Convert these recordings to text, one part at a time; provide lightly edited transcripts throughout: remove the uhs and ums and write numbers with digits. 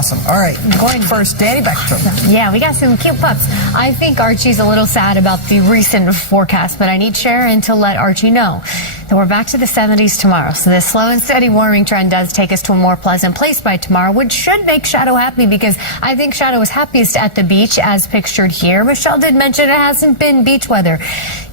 Awesome. All right, going first, Dani Beckstrom. Yeah, we got some cute pups. I think Archie's a little sad about the recent forecast, but I need Sharon to let Archie know that we're back to the 70s tomorrow. So this slow and steady warming trend does take us to a more pleasant place by tomorrow, which should make Shadow happy because I think Shadow is happiest at the beach as pictured here. Michelle did mention it hasn't been beach weather.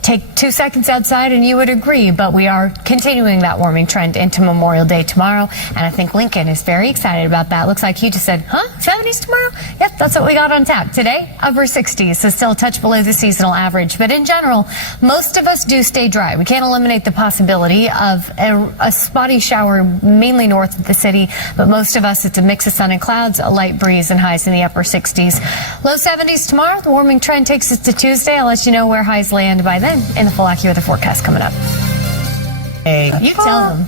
Take 2 seconds outside and you would agree, but we are continuing that warming trend into Memorial Day tomorrow, and I think Lincoln is very excited about that. Looks like he just said, huh, 70s tomorrow? Yep, that's what we got on tap. Today, upper 60s, so still a touch below the seasonal average, but in general, most of us do stay dry. We can't eliminate the possibility of a spotty shower mainly north of the city, but most of us, it's a mix of sun and clouds, a light breeze, and highs in the upper 60s. Low 70s tomorrow. The warming trend takes us to Tuesday. I'll let you know where highs land by then in the full AccuWeather forecast coming up. Hey. You tell them.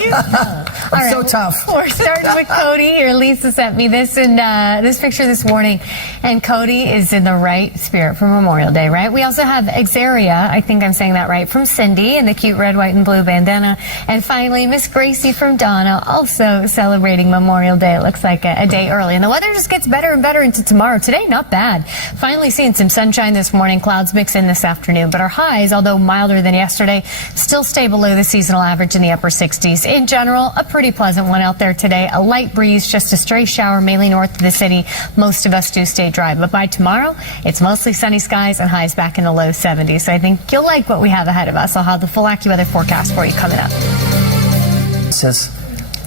You tell them. All right, so tough. We're starting with Cody. Here, Lisa sent me this and this picture this morning, and Cody is in the right spirit for Memorial Day, right? We also have Xaria, I think I'm saying that right, from Cindy in the cute red, white, and blue bandana, and finally Miss Gracie from Donna, also celebrating Memorial Day. It looks like a day early, and the weather just gets better and better into tomorrow. Today, not bad. Finally seeing some sunshine this morning. Clouds mix in this afternoon, but our highs, although milder than yesterday, still stay below the seasonal average in the upper 60s. In general, a pretty pleasant one out there today. A light breeze, just a stray shower mainly north of the city. Most of us do stay dry, but by tomorrow, it's mostly sunny skies and highs back in the low 70s. So I think you'll like what we have ahead of us. I'll have the full AccuWeather forecast for you coming up. It says,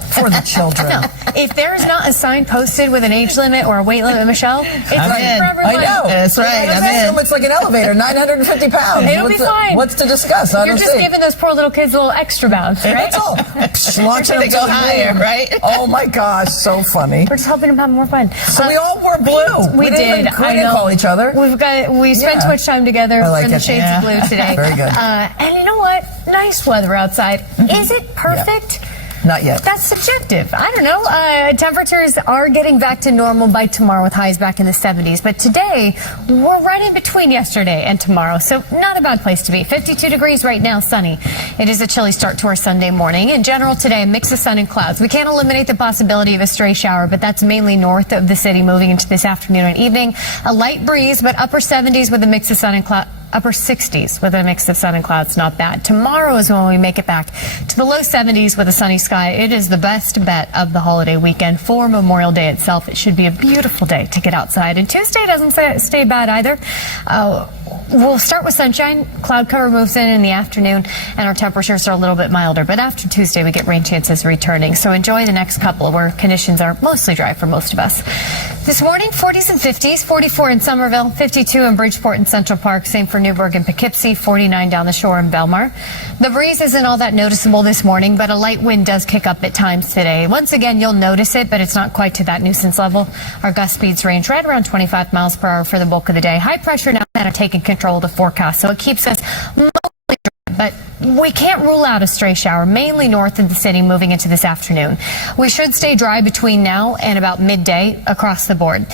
for the children. No, if there is not a sign posted with an age limit or a weight limit, Michelle, it's I'm like in. for everyone. I know. That's right. I'm in. It's like an elevator, 950 pounds. It'll be fine. What's to discuss? I You're don't just see. giving those poor little kids a little extra bounce, right? That's all. Psh, launch They them go to the higher, moon. right? Oh my gosh, so funny. We're just helping them have more fun. So we all wore blue. We didn't did. even call each other. We spent Yeah. too much time together. I like in the it. shades of blue today. Very good. And you know what? Nice weather outside. Is it perfect? Not yet. That's subjective. I don't know. Temperatures are getting back to normal by tomorrow with highs back in the 70s. But today, we're right in between yesterday and tomorrow. So not a bad place to be. 52 degrees right now, sunny. It is a chilly start to our Sunday morning. In general today, a mix of sun and clouds. We can't eliminate the possibility of a stray shower, but that's mainly north of the city moving into this afternoon and evening. A light breeze, but upper 70s with a mix of sun and clouds. Upper 60s with a mix of sun and clouds, not bad. Tomorrow is when we make it back to the low 70s with a sunny sky. It is the best bet of the holiday weekend for Memorial Day itself. It should be a beautiful day to get outside. And Tuesday doesn't stay bad either. We'll start with sunshine. Cloud cover moves in the afternoon, and our temperatures are a little bit milder. But after Tuesday, we get rain chances returning. So enjoy the next couple where conditions are mostly dry for most of us. This morning, 40s and 50s, 44 in Somerville, 52 in Bridgeport and Central Park, same for Newburgh and Poughkeepsie, 49 down the shore in Belmar. The breeze isn't all that noticeable this morning, but a light wind does kick up at times today. Once again, you'll notice it, but it's not quite to that nuisance level. Our gust speeds range right around 25 miles per hour for the bulk of the day. High pressure now kind of taking control of the forecast, so it keeps us mostly dry, but we can't rule out a stray shower, mainly north of the city moving into this afternoon. We should stay dry between now and about midday across the board.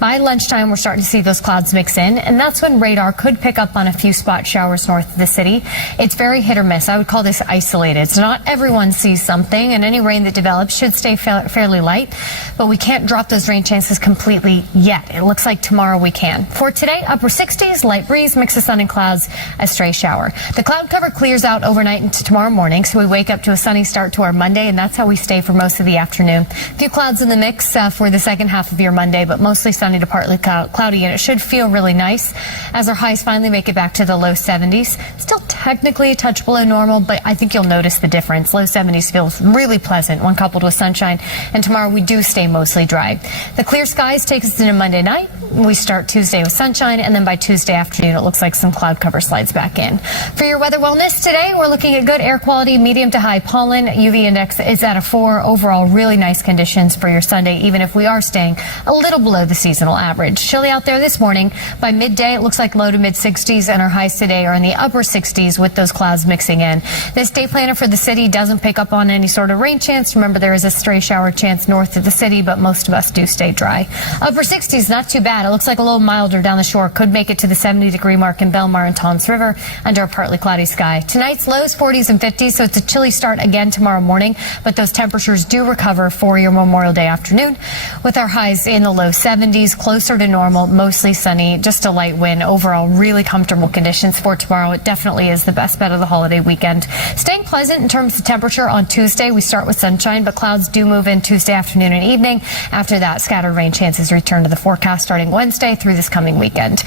By lunchtime, we're starting to see those clouds mix in, and that's when radar could pick up on a few spot showers north of the city. It's very hit or miss. I would call this isolated. So not everyone sees something, and any rain that develops should stay fairly light, but we can't drop those rain chances completely yet. It looks like tomorrow we can. For today, upper 60s, light breeze, mix of sun and clouds, a stray shower. The cloud cover clears out overnight into tomorrow morning, so we wake up to a sunny start to our Monday, and that's how we stay for most of the afternoon. A few clouds in the mix for the second half of your Monday, but mostly sunny to partly cloudy, and it should feel really nice as our highs finally make it back to the low 70s. Still technically a touch below normal, but I think you'll notice the difference. Low 70s feels really pleasant when coupled with sunshine, and tomorrow we do stay mostly dry. The clear skies take us into Monday night. We start Tuesday with sunshine, and then by Tuesday afternoon, it looks like some cloud cover slides back in. For your weather wellness today, we're looking at good air quality, medium to high pollen. UV index is at a 4. Overall, really nice conditions for your Sunday, even if we are staying a little below the seasonal average. Chilly out there this morning. By midday, it looks like low to mid 60s, and our highs today are in the upper 60s. 70s with those clouds mixing in. This day planner for the city doesn't pick up on any sort of rain chance. Remember, there is a stray shower chance north of the city, but most of us do stay dry. Upper 60s, not too bad. It looks like a little milder down the shore. Could make it to the 70-degree mark in Belmar and Toms River under a partly cloudy sky. Tonight's lows 40s and 50s, so it's a chilly start again tomorrow morning, but those temperatures do recover for your Memorial Day afternoon with our highs in the low 70s, closer to normal, mostly sunny, just a light wind. Overall, really comfortable conditions for tomorrow. It definitely is the best bet of the holiday weekend. Staying pleasant in terms of temperature on Tuesday. We start with sunshine, but clouds do move in Tuesday afternoon and evening. After that, scattered rain chances return to the forecast starting Wednesday through this coming weekend.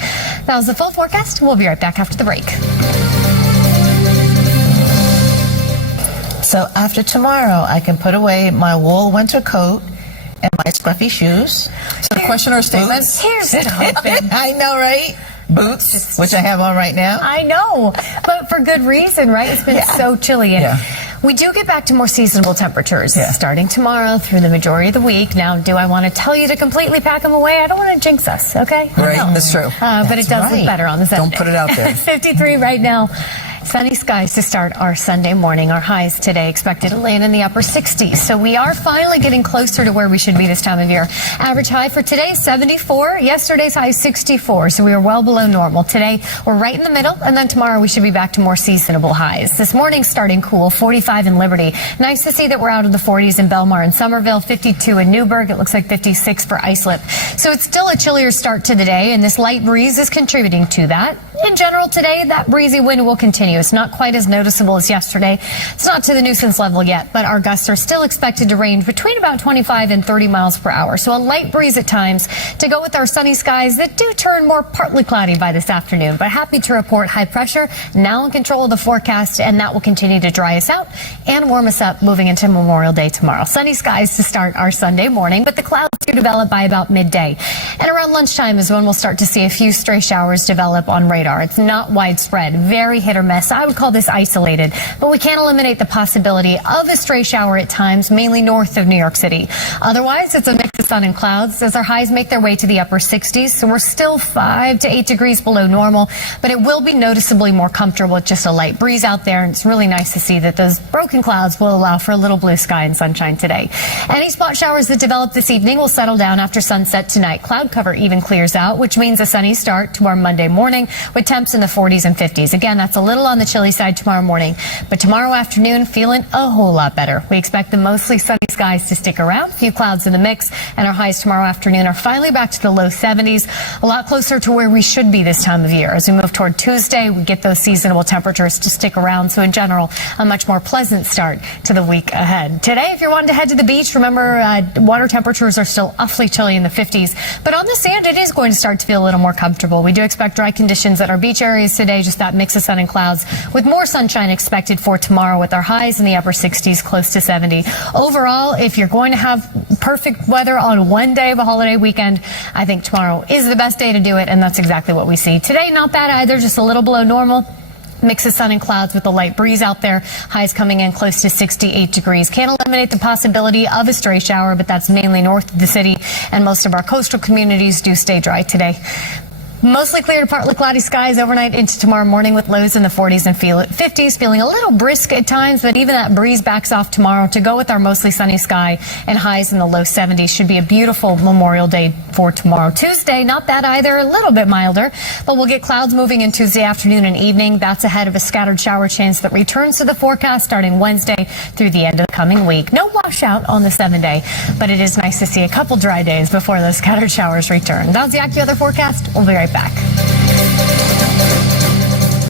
That was the full forecast. We'll be right back after the break. So after tomorrow, I can put away my wool winter coat and my scruffy shoes. So the question or statement? Here's something. I know, right? Boots, which I have on right now. I know, but for good reason, right? It's been so chilly. And we do get back to more seasonable temperatures starting tomorrow through the majority of the week. Now, do I want to tell you to completely pack them away? I don't want to jinx us, okay? Right, that's true. But it does look better on the Sunday. Don't put it out there. 53 right now. Sunny skies to start our Sunday morning. Our highs today expected to land in the upper 60s. So we are finally getting closer to where we should be this time of year. Average high for today, 74. Yesterday's high, 64. So we are well below normal. Today, we're right in the middle. And then tomorrow, we should be back to more seasonable highs. This morning, starting cool, 45 in Liberty. Nice to see that we're out of the 40s in Belmar and Somerville, 52 in Newburgh. It looks like 56 for Islip. So it's still a chillier start to the day, and this light breeze is contributing to that. In general, today, that breezy wind will continue. It's not quite as noticeable as yesterday. It's not to the nuisance level yet, but our gusts are still expected to range between about 25 and 30 miles per hour. So a light breeze at times to go with our sunny skies that do turn more partly cloudy by this afternoon. But happy to report high pressure now in control of the forecast, and that will continue to dry us out and warm us up moving into Memorial Day tomorrow. Sunny skies to start our Sunday morning, but the clouds do develop by about midday. And around lunchtime is when we'll start to see a few stray showers develop on radar. It's not widespread, very hit or miss. I would call this isolated, but we can't eliminate the possibility of a stray shower at times, mainly north of New York City. Otherwise, it's a mix of sun and clouds as our highs make their way to the upper 60s. So we're still 5 to 8 degrees below normal, but it will be noticeably more comfortable with just a light breeze out there. And it's really nice to see that those broken clouds will allow for a little blue sky and sunshine today. Any spot showers that develop this evening will settle down after sunset tonight. Cloud cover even clears out, which means a sunny start to our Monday morning with temps in the 40s and 50s. Again, that's a little on the chilly side tomorrow morning, but tomorrow afternoon feeling a whole lot better. We expect the mostly sunny skies to stick around, a few clouds in the mix, and our highs tomorrow afternoon are finally back to the low 70s, a lot closer to where we should be this time of year. As we move toward Tuesday, we get those seasonable temperatures to stick around, so in general, a much more pleasant start to the week ahead. Today, if you're wanting to head to the beach, remember water temperatures are still awfully chilly in the 50s, but on the sand, it is going to start to feel a little more comfortable. We do expect dry conditions at our beach areas today, just that mix of sun and clouds, with more sunshine expected for tomorrow with our highs in the upper 60s, close to 70. Overall, if you're going to have perfect weather on one day of a holiday weekend, I think tomorrow is the best day to do it, and that's exactly what we see. Today, not bad either, just a little below normal. Mix of sun and clouds with a light breeze out there. Highs coming in close to 68 degrees. Can't eliminate the possibility of a stray shower, but that's mainly north of the city, and most of our coastal communities do stay dry today. Mostly clear to partly cloudy skies overnight into tomorrow morning with lows in the 40s and 50s, feeling a little brisk at times, but even that breeze backs off tomorrow to go with our mostly sunny sky, and highs in the low 70s. Should be a beautiful Memorial Day for tomorrow. Tuesday, not bad either, a little bit milder, but we'll get clouds moving in Tuesday afternoon and evening. That's ahead of a scattered shower chance that returns to the forecast starting Wednesday through the end of the coming week. No washout on the 7-day, but it is nice to see a couple dry days before those scattered showers return. That's the AccuWeather forecast. We'll be right back.